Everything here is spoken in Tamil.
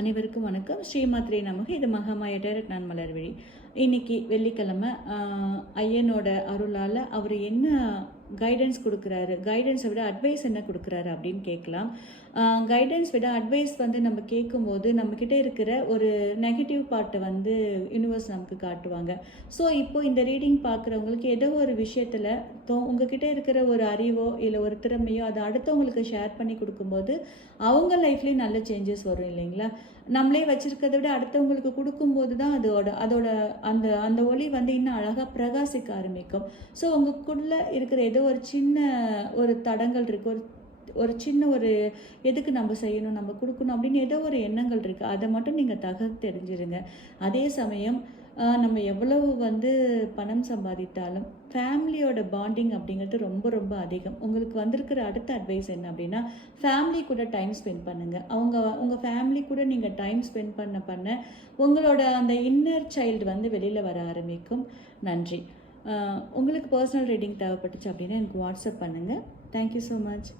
அனைவருக்கும் வணக்கம். ஸ்ரீமாத்ரே நமக. இது மகாமாயா டைரக்ட் நான் மலர்விழி. இன்னைக்கு வெள்ளிக்கிழமை ஐயனோட அருளால் அவர் என்ன கைடன்ஸ் கொடுக்குறாரு, கைடன்ஸை விட அட்வைஸ் என்ன கொடுக்குறாரு அப்படின்னு கேட்கலாம். கைடன்ஸ் விட அட்வைஸ் வந்து நம்ம கேட்கும்போது நம்மக்கிட்ட இருக்கிற ஒரு நெகட்டிவ் பார்ட்டை வந்து யூனிவர்ஸ் நமக்கு காட்டுவாங்க. ஸோ இப்போ இந்த ரீடிங் பார்க்குறவங்களுக்கு ஏதோ ஒரு விஷயத்தில் உங்ககிட்ட இருக்கிற ஒரு அறிவோ இல்லை ஒரு திறமையோ அதை அடுத்தவங்களுக்கு ஷேர் பண்ணி கொடுக்கும்போது அவங்க லைஃப்லேயும் நல்ல சேஞ்சஸ் வரும் இல்லைங்களா? நம்மளே வச்சுருக்கிறத விட அடுத்தவங்களுக்கு கொடுக்கும்போது தான் அதோட அந்த அந்த ஒளி வந்து இன்னும் அழகாக பிரகாசிக்க ஆரம்பிக்கும். ஸோ உங்களுக்குள்ளே இருக்கிற ஏதோ ஒரு சின்ன ஒரு தடங்கள் இருக்குது, ஒரு சின்ன ஒரு எதுக்கு நம்ம செய்யணும், நம்ம கொடுக்கணும் அப்படின்னு ஏதோ ஒரு எண்ணங்கள் இருக்குது. அதை மட்டும் நீங்கள் தெரிஞ்சிருங்க. அதே சமயம் நம்ம எவ்வளவு வந்து பணம் சம்பாதித்தாலும் ஃபேமிலியோட பாண்டிங் அப்படிங்கிறது ரொம்ப ரொம்ப அதிகம். உங்களுக்கு வந்திருக்கிற அடுத்த அட்வைஸ் என்ன அப்படின்னா, ஃபேமிலி கூட டைம் ஸ்பெண்ட் பண்ணுங்கள். உங்கள் ஃபேமிலி கூட நீங்கள் டைம் ஸ்பெண்ட் பண்ண உங்களோட அந்த இன்னர் சைல்டு வந்து வெளியில் வர ஆரம்பிக்கும். நன்றி. உங்களுக்கு பர்சனல் ரீடிங் தேவைப்பட்டுச்சு அப்படின்னா எனக்கு வாட்ஸ்அப் பண்ணுங்கள். Thank you so much.